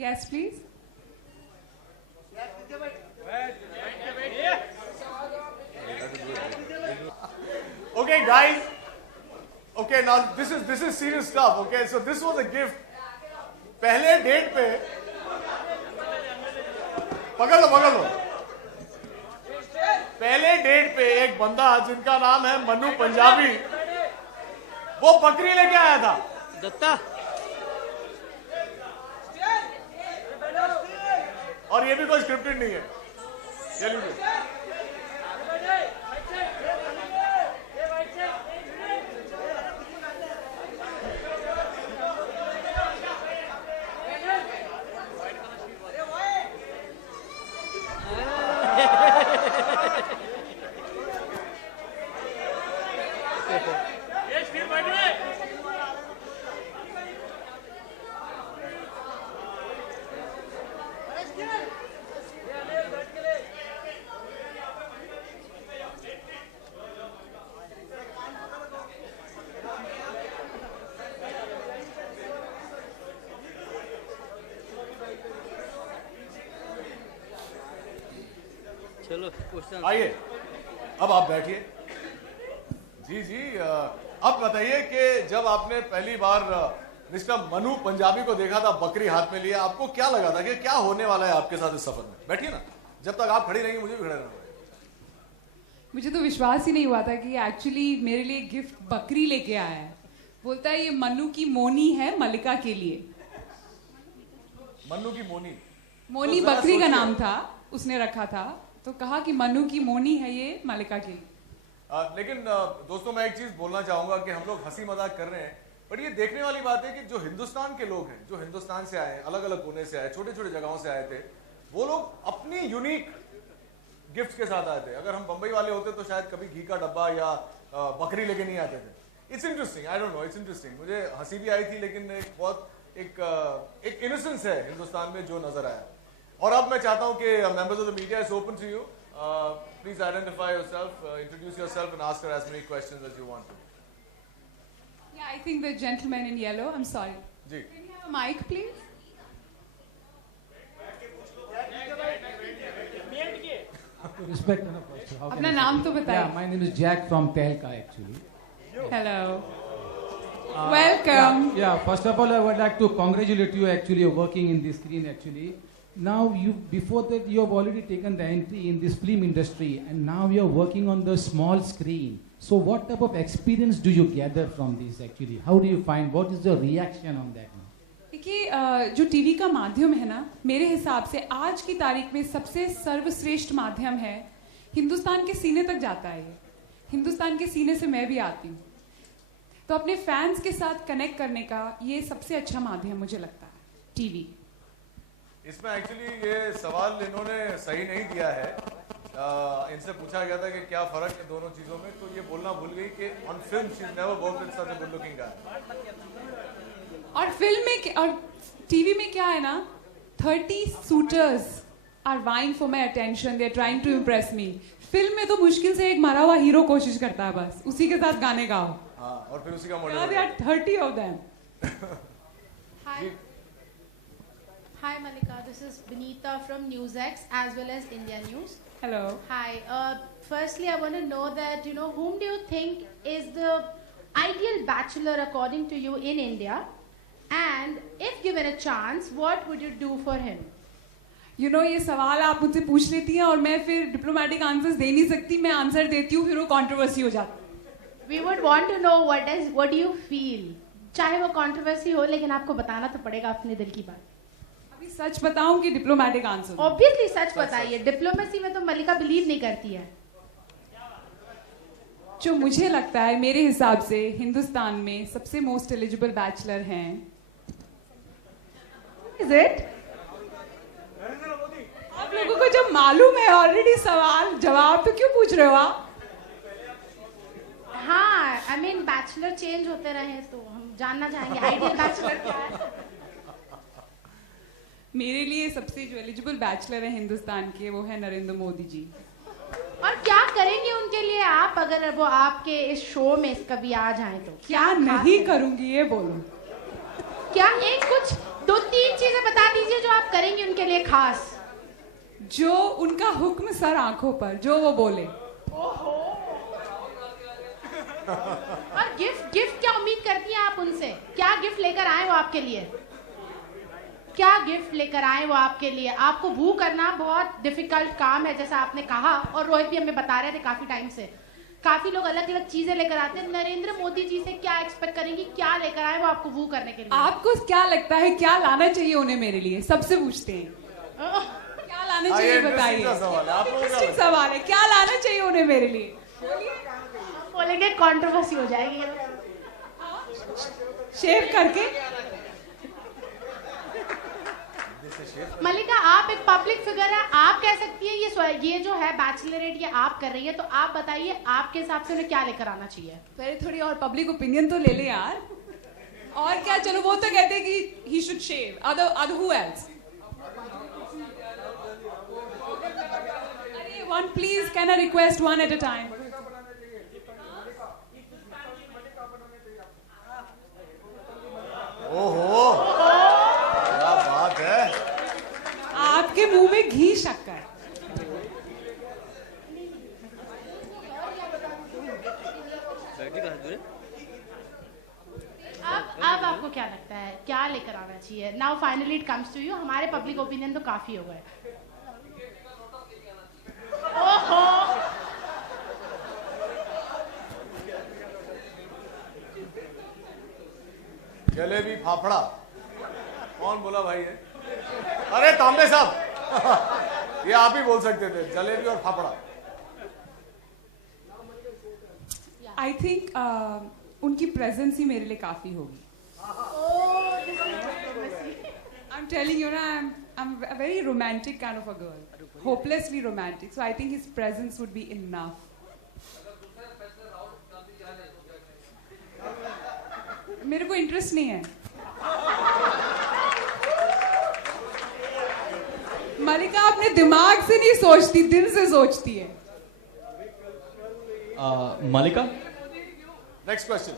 Yes, please. Okay, guys. Okay, now this is serious stuff. Okay, so this was a gift. पहले date पे पकड़ लो पहले date पे एक बंदा जिनका नाम है मनु पंजाबी, वो बकरी लेके आया था। दत्ता, और ये भी कोई स्क्रिप्टेड नहीं है। ये लीजिए। चलो क्वेश्चन आइए, अब आप बैठिए। जी, अब बताइए कि जब आपने पहली बार मिस्टर मनु पंजाबी को देखा था बकरी हाथ में लिए, आपको क्या लगा था कि क्या होने वाला है आपके साथ इस सफर में? बैठिए ना, जब तक आप खड़ी रहेंगी मुझे भी खड़े रहना पड़ेगा। मुझे तो विश्वास ही नहीं हुआ था कि एक्चुअली मेरे लिए गिफ्ट बकरी लेके आया है। बोलता है ये मनु की मोनी है मलिका के लिए। मनु की मोनी मोनी तो जरा बकरी का सोचिए। नाम था, उसने रखा था, तो कहा कि मनु की मोनी है ये मलिका के लिए। लेकिन दोस्तों, मैं एक चीज बोलना चाहूंगा कि हम लोग हंसी मजाक कर रहे हैं, पर ये देखने वाली बात है कि जो हिंदुस्तान के लोग हैं, जो हिंदुस्तान से आए हैं, अलग अलग कोने से आए, छोटे छोटे जगहों से आए थे, वो लोग अपनी यूनिक गिफ्ट के साथ आए थे। अगर हम बंबई वाले होते तो शायद कभी घी का डब्बा या बकरी लेके नहीं आते थे। It's interesting, I don't know, it's interesting. मुझे हंसी भी आई थी, लेकिन एक बहुत एक इनोसेंस है हिंदुस्तान में जो नजर आया। और अब मैं चाहता हूं कि members of the media is open to you. Please identify yourself, introduce yourself and ask as many questions as you want to. Yeah, I think the gentleman in yellow, I'm sorry. जी, Can you have a mic, please? Respect and first. How can अपना I say? नाम तो बताइए। Yeah, my name is Jack from Tehelka actually. Hello. Welcome. Yeah, first of all, I would like to congratulate you actually you're working in this screen actually. Now before that you have already taken the entry in this film industry and now you're working on the small screen. So what type of experience do you gather from this actually? How do you find, what is your reaction on that? देखिए, जो TV का माध्यम है ना, मेरे हिसाब से आज की तारीख में सबसे सर्वश्रेष्ठ माध्यम है। हिंदुस्तान के सीने तक जाता है ये। हिंदुस्तान के सीने से मैं भी आती हूँ, तो अपने फैंस के साथ कनेक्ट करने का ये सबसे अच्छा माध्यम मुझे लगता है, टीवी। इसमें एक्चुअली ये सवाल इन्होंने सही नहीं दिया है। इनसे पूछा गया था कि क्या फर्क है दोनों चीजों में, तो ये बोलना भूल गई कि on film she is never worked with such a good looking guy. और फिल्म में और टीवी में क्या है ना, 30 suitors are vying for my attention, they are trying to impress me. Film में तो मुश्किल से एक मरा हुआ हीरो कोशिश करता है, बस उसी के साथ गाने गाओ। हाँ, और फिर उसी का There model. are 30 of them. Hi Malika, this is Benita from NewsX as well as India News. Hello. Hi, firstly I want to know that, whom do you think is the ideal bachelor according to you in India? And if given a chance, what would you do for him? ये सवाल आप मुझसे पूछ लेती हैं और मैं फिर डिप्लोमेटिक आंसर्स दे नहीं सकती, मैं आंसर देती हूँ फिर वो कंट्रोवर्सी हो जाता है। We would want to know what do you feel? चाहे वो कंट्रोवर्सी हो, लेकिन आपको बताना तो पड़ेगा अपने दिल की बात। अभी सच बताऊं कि डिप्लोमेटिक आंसर? Obviously सच बताइए, डिप्लोमेसी में तो मलिका बिलीव नहीं करती है। जो मुझे लगता है, मेरे हिसाब से हिंदुस्तान में सबसे मोस्ट एलिजिबल बैचलर हैं। Is it? आप लोगों को जब मालूम है ऑलरेडी सवाल जवाब, तो क्यों पूछ रहे हो आप? हाँ, I mean बैचलर चेंज होते रहे तो हम जानना चाहेंगे आइडियल बैचलर क्या है। मेरे लिए सबसे जो एलिजिबल बैचलर है हिंदुस्तान के, वो है नरेंद्र मोदी जी। और क्या करेंगे उनके लिए आप, अगर वो आपके इस शो में कभी आ जाएं तो? क्या नहीं करूंगी ये बोलो। क्या एक कुछ 2-3 चीजें बता दीजिए जो खास? जो उनका हुक्म सर आंखों पर, जो वो बोले। और गिफ्ट क्या उम्मीद करती हैं आप उनसे? क्या गिफ्ट लेकर आए वो आपके लिए? क्या गिफ्ट लेकर आए वो आपके लिए? आपको वू करना बहुत डिफिकल्ट काम है, जैसा आपने कहा, और रोहित भी हमें बता रहे थे काफी टाइम से। काफी लोग अलग अलग चीजें लेकर आते हैं। नरेंद्र मोदी जी से क्या एक्सपेक्ट करेंगी? क्या लेकर आए वो आपको वू करने के लिए? आपको क्या लगता है क्या लाना चाहिए उन्हें मेरे लिए? सबसे पूछते हैं क्या लाना चाहिए, बताइए। इंटरेस्टिंग सवाल है, क्या लाना चाहिए उन्हें मेरे लिए? बोलेंगे कंट्रोवर्सी हो जाएगी। शेव करके। मलिका, आप एक पब्लिक फिगर है, आप कह सकती है ये जो है बैचलरेट ये आप कर रही है, तो आप बताइए आपके हिसाब से उन्हें क्या लेकर आना चाहिए? पहले थोड़ी और पब्लिक ओपिनियन तो ले ले यार। और क्या, चलो वो तो कहते हैं कि he should shave, other who else? अरे one please, can I request one at a time? ओहो, क्या बात है। आपके मुंह में घी शक्कर। अब आपको क्या लगता है क्या लेकर आना चाहिए? Now finally it comes to you. हमारे पब्लिक ओपिनियन तो काफी हो गए। ओहो, जलेबी फाफड़ा, कौन बोला भाई है? अरे तांबे साहब, ये आप ही बोल सकते थे, जलेबी और फाफड़ा। आई थिंक उनकी प्रेजेंस ही मेरे लिए काफी होगी। I'm telling you, I'm a very romantic kind of a girl, hopelessly romantic. So I think his presence would be enough. मेरे को इंटरेस्ट नहीं है। मलिका अपने दिमाग से नहीं सोचती, दिल से सोचती है। Malika? Next question.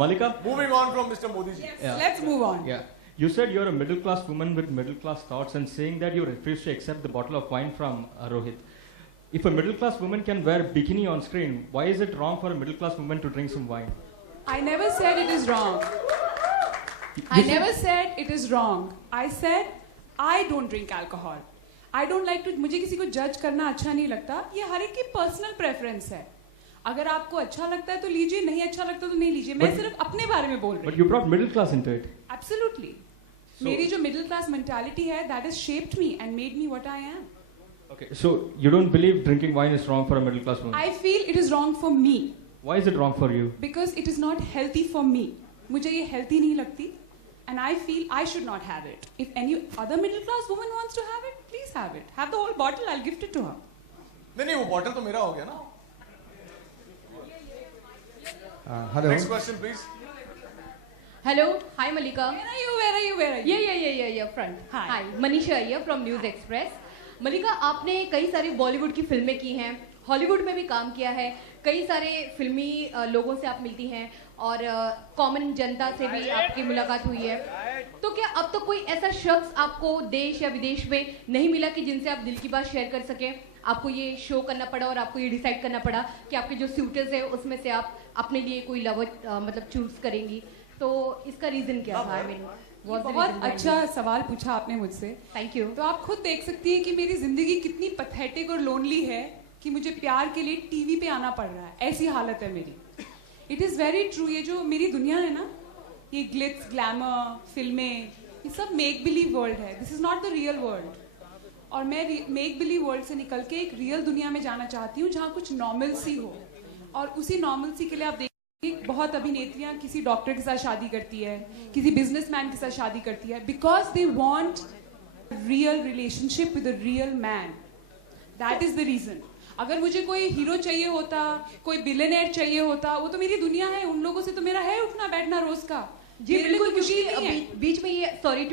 Malika? Moving on from Mr. Modi ji. Yeah. Let's move on. Yeah. You said you're a middle class woman with middle class thoughts and saying that you refuse to accept the bottle of wine from Rohit. If a middle class woman can wear bikini on screen, why is it wrong for a middle class woman to drink some wine? I never said it is wrong. I never said it is wrong. I said I don't drink alcohol. I don't like to, मुझे किसी को जज करना अच्छा नहीं लगता। ये हर एक की पर्सनल प्रेफरेंस है। अगर आपको अच्छा लगता है तो लीजिए, नहीं अच्छा लगता तो नहीं लीजिए। मैं सिर्फ अपने बारे में बोल रही हूँ। But you brought middle class into it. Absolutely. मेरी जो मिडिल क्लास मेंटालिटी है, that has shaped me and made me what I am. Okay, so you don't believe drinking wine is wrong for a middle class woman? I feel it is wrong for me. Why is it wrong for you? Because it is not healthy for me. मुझे ये healthy नहीं लगती, and I feel I should not have it. If any other middle class woman wants to have it, please have it. Have the whole bottle. I'll gift it to her. नहीं, वो bottle तो मेरा हो गया ना। Hello. Next question, please. Hello, hi Malika. Where are you? Where are you? Where are you? Yeah, front. Hi. Manisha here from News Express. मलिका, आपने कई सारी बॉलीवुड की फिल्में की हैं, हॉलीवुड में भी काम किया है, कई सारे फिल्मी लोगों से आप मिलती हैं और कॉमन जनता से भी आपकी मुलाकात हुई है। तो क्या अब तक कोई ऐसा शख्स आपको देश या विदेश में नहीं मिला कि जिनसे आप दिल की बात शेयर कर सकें? आपको ये शो करना पड़ा और आपको ये डिसाइड करना पड़ा कि आपके जो सूटर्स है उसमें से आप अपने लिए कोई लवर मतलब चूज करेंगी, तो इसका रीजन क्या था? बहुत अच्छा सवाल पूछा आपने मुझसे। Thank you. तो आप खुद देख सकती हैं कि मेरी जिंदगी कितनी पैथेटिक और लोनली है कि मुझे प्यार के लिए टीवी पे आना पड़ रहा है। ऐसी हालत है मेरी। It is very true. ये जो मेरी दुनिया है ना, ये ग्लिट्स, ग्लैमर, फिल्में, ये सब मेक बिलीव वर्ल्ड है। This is not the real world. और मैं मेक बिलीव वर्ल्ड से निकल के एक रियल दुनिया में जाना चाहती हूँ जहाँ कुछ नॉर्मल सी हो। और उसी नॉर्मल सी के लिए आप देखिए बहुत अभिनेत्रियाँ किसी डॉक्टर के साथ शादी करती है, किसी बिजनेसमैन के साथ शादी करती है, because they want real relationship with a real man. That is the reason. अगर मुझे कोई हीरो चाहिए होता, कोई बिलियनेयर चाहिए होता, वो तो मेरी दुनिया है, उन लोगों से तो मेरा है उठना बैठना रोज का। जी बिल्कुल, क्योंकि बीच में ये सॉरी